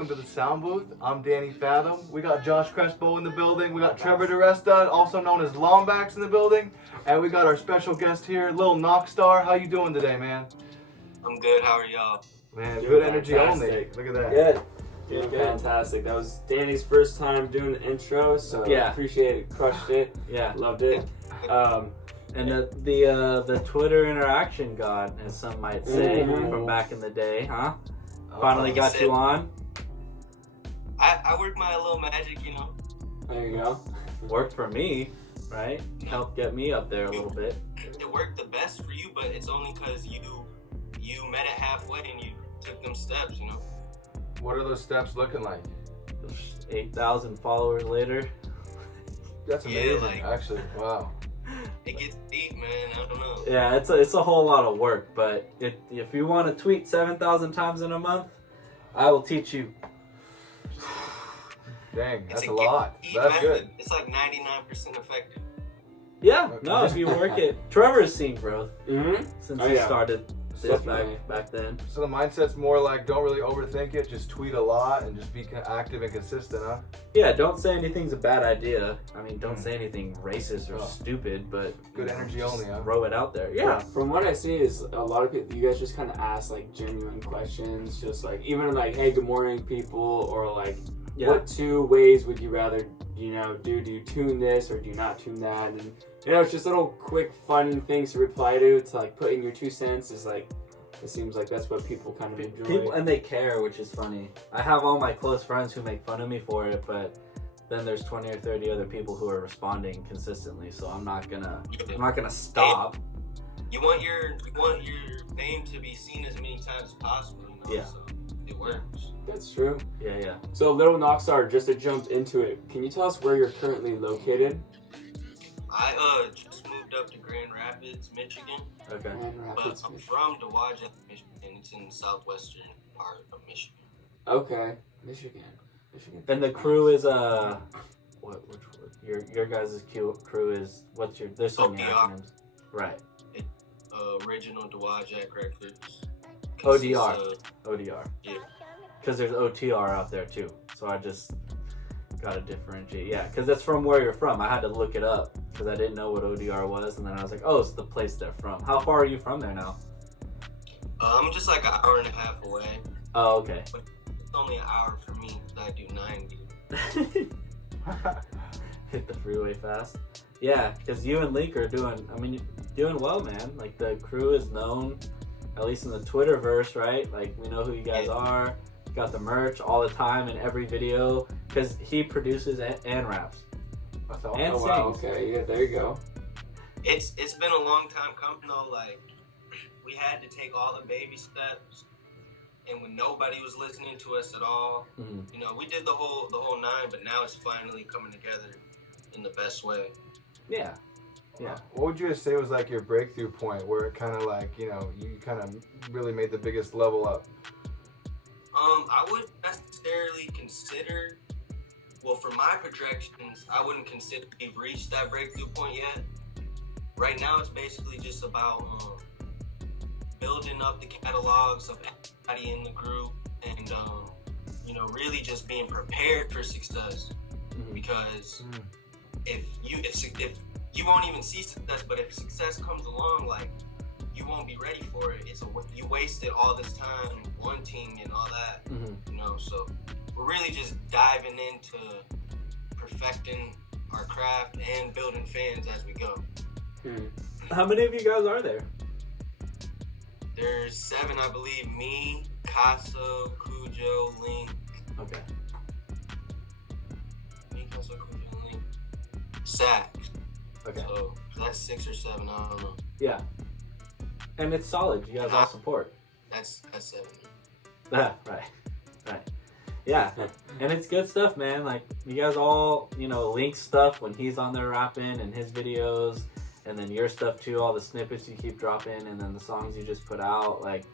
welcome to the sound booth. I'm Danny Fathom. We got Josh Crespo in the building. We got Trevor DeResta, also known as Lombax, in the building. And we got our special guest here, Lil Knockstar. How you doing today, man? I'm good. How are y'all? Man, Doing good energy fantastic. only. Look at that. Good. Doing Doing good. fantastic. That was Danny's first time doing the intro, so Yeah. appreciate it. Crushed it. Yeah, Loved it. and the Twitter interaction god, as some might say, from back in the day, huh? Finally got you on. I work my little magic, There you go. Worked for me, right? Helped get me up there a little bit. It worked the best for you, but it's only because you met it halfway and you took them steps, What are those steps looking like? 8,000 followers later. That's Yeah, amazing, like- actually. Wow. It gets deep, man. I don't know. Yeah, it's a whole lot of work, but if you want to tweet 7,000 times in a month, I will teach you. Dang, It's that's a a lot. key That's method. good. It's like 99% effective. Yeah, no, if you work it. Trevor's seen growth Mm-hmm. since Oh, he yeah. started this Definitely. back then. So the mindset's more like don't really overthink it, just tweet a lot and just be active and consistent, huh? Yeah, don't say anything's a bad idea. I mean, don't say anything racist or Oh. stupid, but Good energy just only, huh? throw it out there. Yeah. From what I see is a lot of people, you guys just kind of ask like genuine questions, just like even like, hey, good morning, people, or like, Yeah. what 2 ways would you rather, do? Do you tune this or do you not tune that? And it's just little quick fun things to reply to like put in your 2 cents is like, it seems like that's what people kind of enjoy. People, and they care, which is funny. I have all my close friends who make fun of me for it, but then there's 20 or 30 other people who are responding consistently, so I'm not gonna stop. You want your name to be seen as many times as possible, Yeah. So it works. That's true. Yeah. So, Little Knockstar, just to jump into it, can you tell us where you're currently located? I just moved up to Grand Rapids, Michigan. Okay. Grand But Rapids, I'm Michigan. from Dowagiac, Michigan. It's in the southwestern part of Michigan. Okay, Michigan. And the crew is your guys' crew is what's your? There's so many ODR. acronyms. Right. Original Dowagiac Records. ODR. Consists ODR. Yeah. Because there's OTR out there too. So I just gotta differentiate. Yeah, because that's from where you're from. I had to look it up because I didn't know what ODR was, and then I was like, oh, it's the place they're from. How far are you from there now? I'm just like an hour and a half away. Oh, okay. It's only an hour for me because I do 90. Hit the freeway fast. Yeah, because you and Leak are doing well, man. Like, the crew is known, at least in the Twitterverse, right? Like, we know who you guys are. Got the merch all the time in every video because he produces and raps. That's awesome. And Oh wow, sings. okay, yeah, there you go. It's been a long time coming though. Like we had to take all the baby steps, and when nobody was listening to us at all, Mhm. we did the whole 9. But now it's finally coming together in the best way. Yeah. Yeah. What would you say was like your breakthrough point where it kind of like, you kind of really made the biggest level up? I wouldn't necessarily consider. Well, for my projections, I wouldn't consider we've reached that breakthrough point yet. Right now, it's basically just about building up the catalogs of everybody in the group, and really just being prepared for success. Mhm. Because if you won't even see success, but if success comes along, like you won't be ready for it. You wasted all this time wanting and all that. Mhm. So we're really just diving into perfecting our craft and building fans as we go. How many of you guys are there? There's 7, I believe. Me, Casso, Cujo, Link. Okay. Me, Casso, Cujo, Link. Sack. Okay. So that's 6 or 7. I don't know. Yeah. And it's solid. You guys all support. That's 7. Right. Yeah. And it's good stuff, man. Like, you guys all, Link stuff when he's on there rapping and his videos, and then your stuff too, all the snippets you keep dropping, and then the songs you just put out. Like,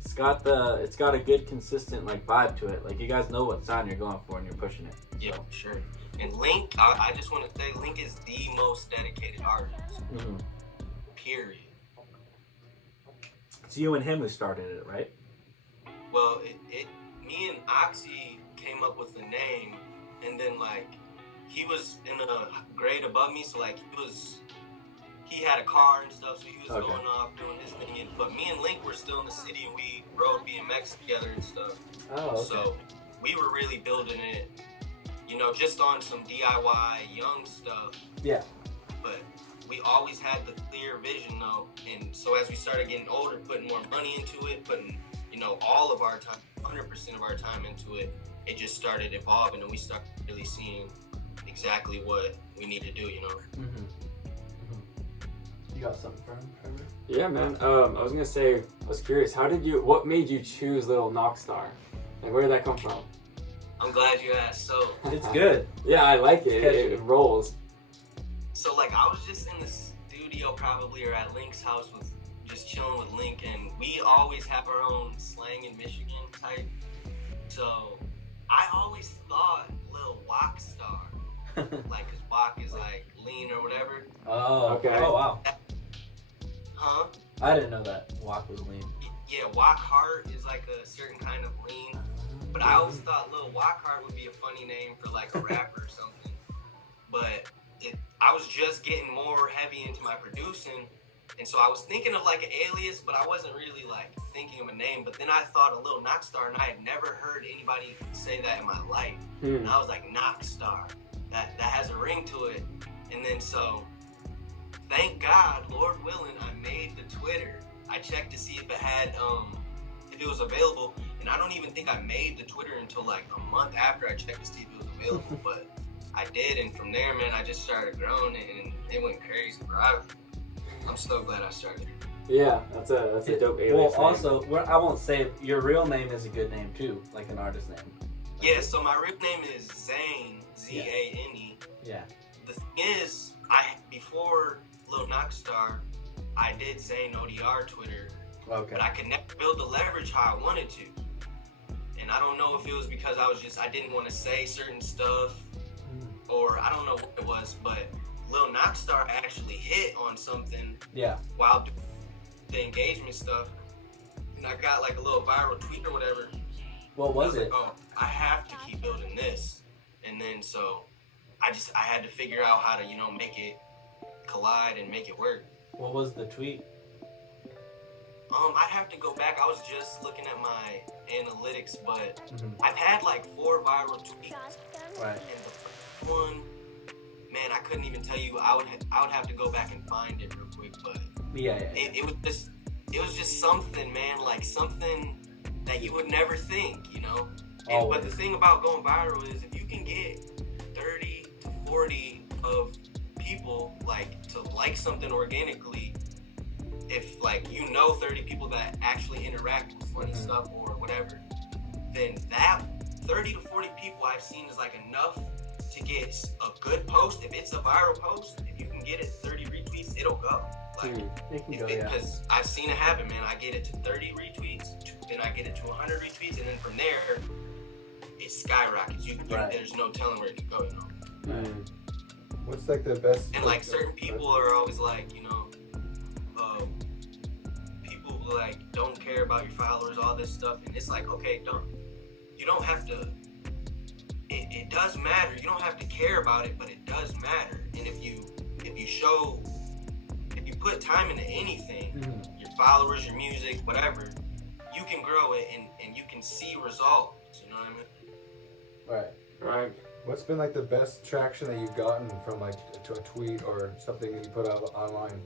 it's got a good, consistent, like, vibe to it. Like, you guys know what sound you're going for and you're pushing it. Yeah, for sure. And Link, I just want to say, Link is the most dedicated artist. Mm-hmm. Period. It's you and him who started it, right? Well, me and Oxy came up with the name, and then like he was in a grade above me, so like he had a car and stuff, so he was Okay. going off doing his thing. But me and Link were still in the city, and we rode BMX together and stuff. Oh, okay. So we were really building it, you know, just on some DIY young stuff. Yeah. But we always had the clear vision though, and so as we started getting older, putting more money into it, putting, you know, all of our time, 100% of our time into it, it just started evolving, and we started really seeing exactly what we need to do, you know. You got something for him, Trevor? Yeah, man. I was gonna say, I was curious. What made you choose Little Knockstar? Like, where did that come from? I'm glad you asked. So It's good. Yeah, I like it. Catchy. It rolls. like I was just in the studio probably, or at Link's house with just chilling with Link, and we always have our own slang in Michigan type. So I always thought Lil Walk Star, like, cause walk is like lean or whatever. Oh, Okay. Oh, wow. Huh? I didn't know that walk was lean. Yeah, Walk Heart is like a certain kind of lean. But I always thought Lil Walk Heart would be a funny name for like a rapper or something. But I was just getting more heavy into my producing, and so I was thinking of like an alias, but I wasn't really like thinking of a name. But then I thought of Lil Knockstar, and I had never heard anybody say that in my life. And I was like, Knockstar, that has a ring to it. And then so, thank God, Lord willing, I made the Twitter. I checked to see if it had, if it was available, and I don't even think I made the Twitter until like a month after I checked to see if it was available, but I did, and from there, man, I just started growing, and it went crazy, bro. I'm so glad I started. Yeah, that's a dope alias. Well, name. also, I won't say your real name is a good name too, like an artist name. Yeah, so my real name is Zane, Z-A-N-E. Yeah. The thing is, before Lil Knockstar, I did Zane ODR Twitter, Okay. but I could never build the leverage how I wanted to. And I don't know if it was because I didn't want to say certain stuff, or I don't know what it was, but Lil Knockstar actually hit on something Yeah. while doing the engagement stuff. And I got like a little viral tweet or whatever. What was I it? like, oh, I have to keep building this. And then so I had to figure out how to, you know, make it collide and make it work. What was the tweet? I'd have to go back. I was just looking at my analytics, but Mhm. I've had like 4 viral tweets. Right. And the first one, man, I couldn't even tell you. I would have to go back and find it real quick, but Yeah. it was just something, man, like something that you would never think, you know. And, but the thing about going viral is if you can get 30 to 40 of people like to like something organically, if like you know 30 people that actually interact with funny stuff or whatever, then that 30 to 40 people I've seen is like enough to get a good post. If it's a viral post, if you can get it 30 retweets, it'll go. Like, It can go, yeah. because I've seen it happen, man. I get it to 30 retweets, then I get it to 100 retweets, and then from there, it skyrockets. Right. There's no telling where it could go, you know. What's like the best? And like certain people are always like, you know, people who like don't care about your followers, all this stuff, and it's like, okay, you don't have to. It does matter. You don't have to care about it, but it does matter. And if you put time into anything, your followers, your music, whatever, you can grow it and you can see results. You know what I mean? Right. Right. What's been like the best traction that you've gotten from like to a tweet or something that you put out online?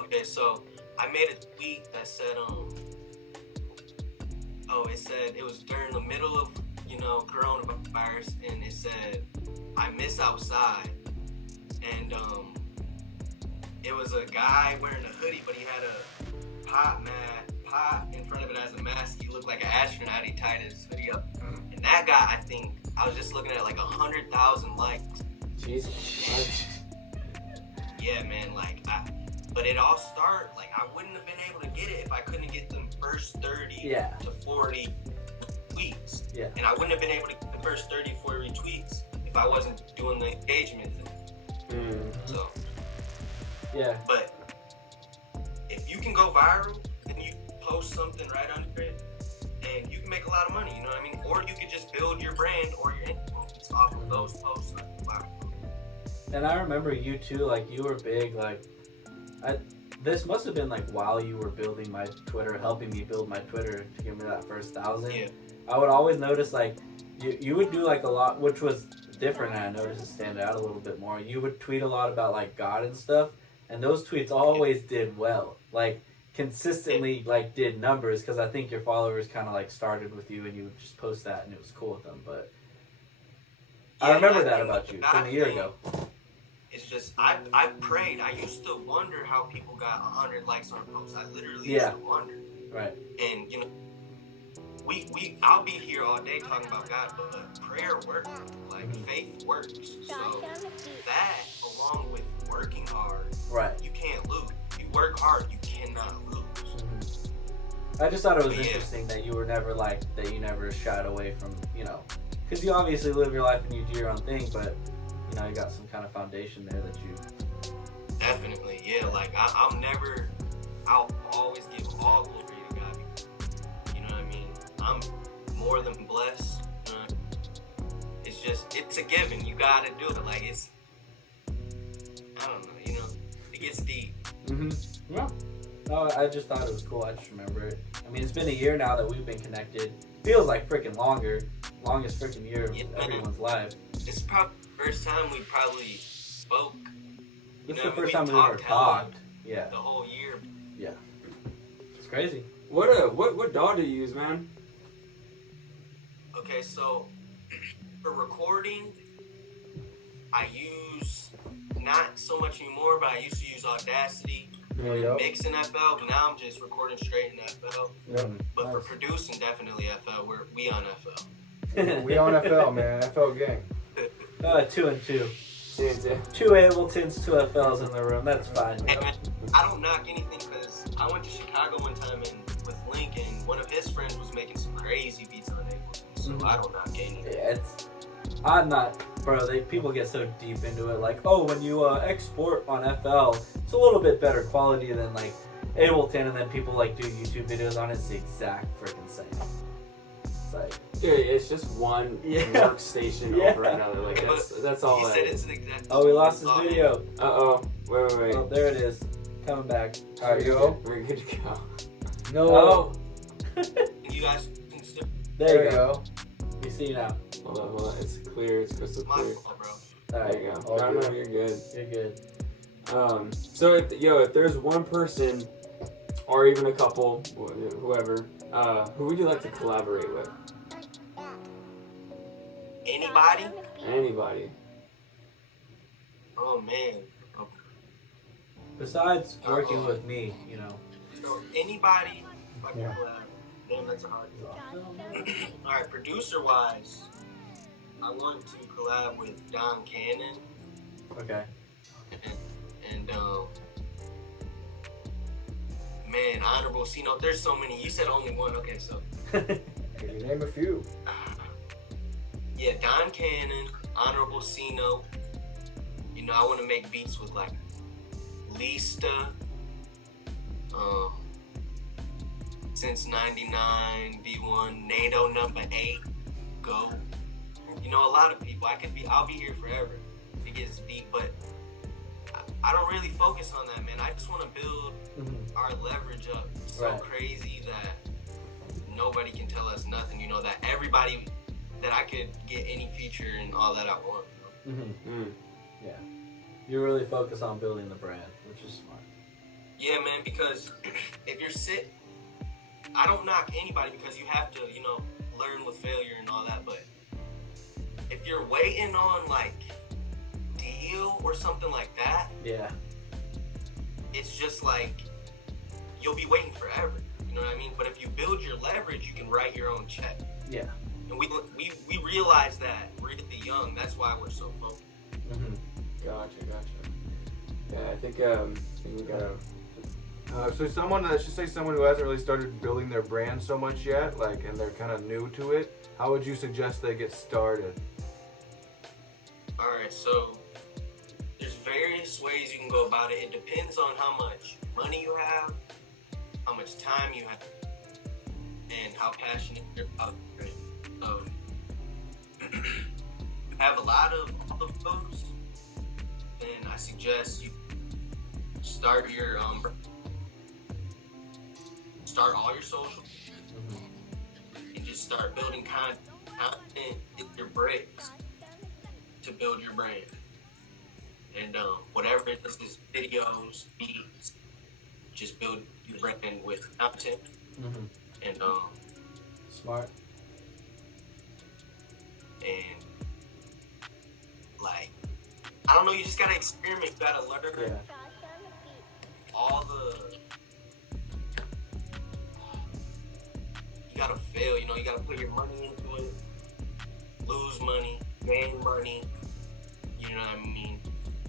Okay, so I made a tweet that said, it was during the middle of, you know, coronavirus, and it said, I miss outside. And it was a guy wearing a hoodie, but he had a pot in front of it as a mask. He looked like an astronaut. He tied his hoodie up. And that guy, I think, I was just looking at like 100,000 likes. Jesus. Yeah, man, like, but it all started, like, I wouldn't have been able to get it if I couldn't get the first 30 to 40 tweets. Yeah. And I wouldn't have been able to get the first 30, 40 tweets if I wasn't doing the engagement thing. So, Yeah. but if you can go viral, then you post something right under it, and you can make a lot of money. You know what I mean? Or you could just build your brand or your influence off of those posts. Like, wow. And I remember you too, like you were big, like this must have been like while you were building my Twitter, helping me build my Twitter to give me that first 1,000. Yeah. I would always notice like you would do like a lot, which was different, and I noticed it stand out a little bit more. You would tweet a lot about like God and stuff, and those tweets always did well, like consistently like did numbers, because I think your followers kind of like started with you and you would just post that and it was cool with them. But I remember that about you from a year ago. It's just I prayed. I used to wonder how people got 100 likes on a post. I literally Yeah. used to wonder. Right. And you know, I'll be here all day talking about God, but prayer works. Like faith works. So that, along with working hard, Right. you can't lose. You work hard, you cannot lose. I just thought it was Yeah. interesting that you were never like that. You never shied away from, you know, because you obviously live your life and you do your own thing, but you know you got some kind of foundation there that you. Definitely, yeah. Like I'll always give all glory to God. You know what I mean? I'm more than blessed. It's a given. You gotta do it. Like I don't know. You know, it gets deep. Yeah. No, I just thought it was cool. I just remember it. I mean, it's been a year now that we've been connected. Feels like freaking longer. Longest freaking year of Yeah. everyone's life. It's probably the first time we probably spoke. This is know, the first we time we ever talked hella talked. Yeah. the whole year. It's crazy. What DAW do you use, man? Okay, so for recording, I use not so much anymore, but I used to use Audacity. Yep. Mixing FL, but now I'm just recording straight in FL. Yep. But for Nice. producing, definitely FL. We on FL. We on FL, man. FL gang. 2 and 2. Yeah. 2 Abletons, 2 FLs in the room. That's fine. Hey, man, I don't knock anything because I went to Chicago one time and with Link, and one of his friends was making some crazy beats on Ableton. So I don't knock anything. Yeah, I'm not, bro. People get so deep into it. Like, oh, when you export on FL, it's a little bit better quality than like Ableton, and then people like do YouTube videos on it. It's the exact freaking same. It's like, Yeah, it's just one Yeah. workstation Yeah. over another. Like that's all. He that said is. it's the exact. oh, we lost his Oh, video. Uh-oh. Wait. Oh, there it is. Coming back. All right, yo. We're good to go. No. Oh, You guys can still there you go. We see you now. Hold on. It's clear. It's crystal my clear. fault, bro. All There right, you go. All No, good. you're good. you're good. So if there's one person, or even a couple, whoever, who would you like to collaborate with? Anybody? Anybody. Oh man. Okay. Besides working with me, you know. So anybody? Like, Yeah. Damn, that's a hard one. All right, producer wise, I want to collab with Don Cannon Okay. and man, Honorable Cino. There's so many. You said only one. Okay, so Can you name a few? yeah, Don Cannon, Honorable Cino. You know, I want to make beats with like Lista. Since '99, V1, NATO number 8, go. You know, a lot of people. I'll be here forever. It gets deep, but I don't really focus on that, man. I just want to build our leverage up so Right. crazy that nobody can tell us nothing. You know, that everybody, that I could get any feature and all that I want. Mm. Yeah. You really focus on building the brand, which is smart. Yeah, man, because if you're I don't knock anybody because you have to, you know, learn with failure and all that, but if you're waiting on like deal or something like that, Yeah. it's just like you'll be waiting forever. You know what I mean? But if you build your leverage, you can write your own check. Yeah. And we realize that really young. That's why we're so focused. Gotcha. Yeah, I think we gotta. So let's just say someone who hasn't really started building their brand so much yet, like, and they're kind of new to it. How would you suggest they get started? All right, so there's various ways you can go about it. It depends on how much money you have, how much time you have. and how passionate they're about it. So, you have a lot of those, then I suggest you start your start all your social and just start building content in your bricks to build your brand. And whatever it is videos, beats, just build your brand with content. And Smart. and like, I don't know, you just gotta experiment, you gotta learn Yeah. all the, you gotta fail, you know, you gotta put your money into it, lose money, gain money, you know what I mean?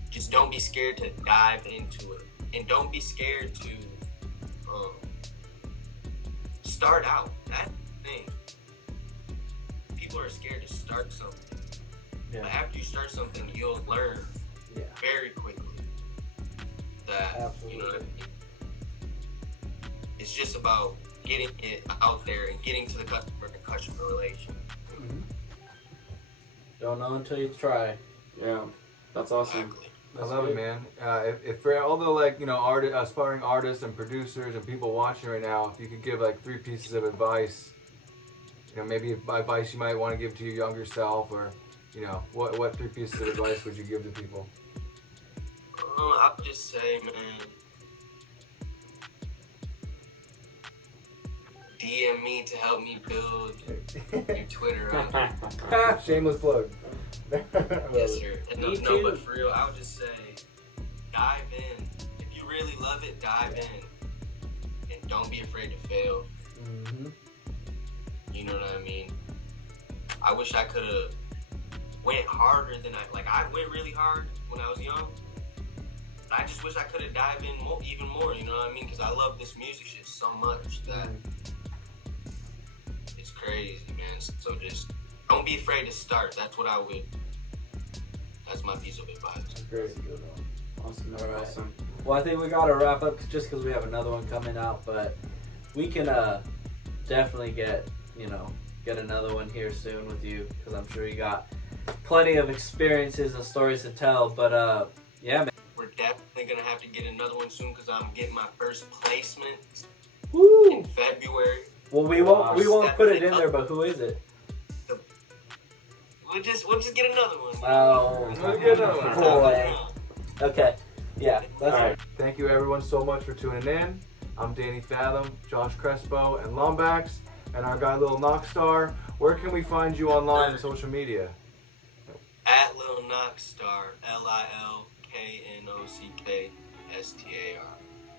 Just don't be scared to dive into it, and don't be scared to start out. That's the thing. People are scared to start something. Yeah. But after you start something, you'll learn Yeah. very quickly that, Absolutely. you know what I mean? It's just about getting it out there and getting to the customer and customer relation. Don't know until you try. Yeah, that's awesome. Exactly. I love it, man. If for all the like aspiring artists and producers and people watching right now, if you could give like 3 pieces of advice, maybe advice you might want to give to your younger self, or what 3 pieces of advice would you give to people? I would just say, man, DM me to help me build your Twitter out. Shameless plug. Yes, sir. And Me no, too. but for real, I would just say, dive in. If you really love it, dive in, and don't be afraid to fail. You know what I mean? I wish I could have went harder than I went really hard when I was young. I just wish I could have dived in even more. You know what I mean? Because I love this music shit so much that it's crazy, man. So just don't be afraid to start. That's what I would. That's my piece of advice. Great. Awesome. All right. Awesome. Well, I think we gotta wrap up just because we have another one coming out, but we can definitely get another one here soon with you, because I'm sure you got plenty of experiences and stories to tell. But yeah, man. We're definitely gonna have to get another one soon because I'm getting my first placement Woo! in February. Well, we won't put it in there, but who is it? We'll just get another one. Oh, We'll get another one. boy. Okay. Yeah. That's All right. Thank you everyone so much for tuning in. I'm Danny Fathom, Josh Crespo, and Lombax, and our guy Lil Knockstar. Where can we find you online on social media? At Lil Knockstar, LilKnockstar.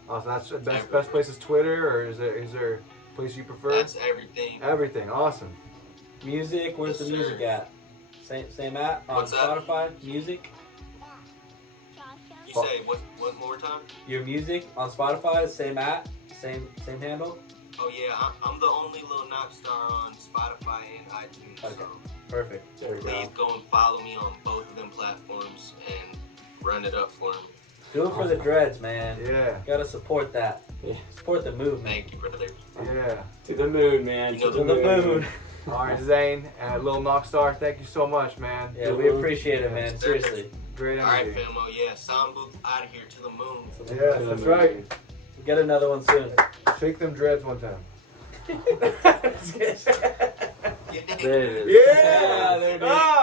Awesome. That's the best place is Twitter, or is there a place you prefer? That's everything. Everything. Awesome. music. Where's the Yes, music sir. at? Same at on What's that? Spotify. Music. You say what more time? Your music on Spotify. Same same handle. Oh yeah, I'm the only Lil Knockstar on Spotify and iTunes. Okay. So Perfect. There we please go. go and follow me on both of them platforms and run it up for me. Do it for the dreads, man. Yeah. Gotta support that. Yeah. Support the movement. Thank you, brother. Yeah. To the moon, man. You know, To To the moon. All right, Zane and Lil Knockstar, thank you so much, man. Yeah, we appreciate it, man. Seriously. Great All right, energy. famo. Yeah, sound booth out of here to the moon. Yeah, To the that's moon. right. We'll get another one soon. Shake them dreads one time. There it is. Yeah! Yeah, there it is. Ah!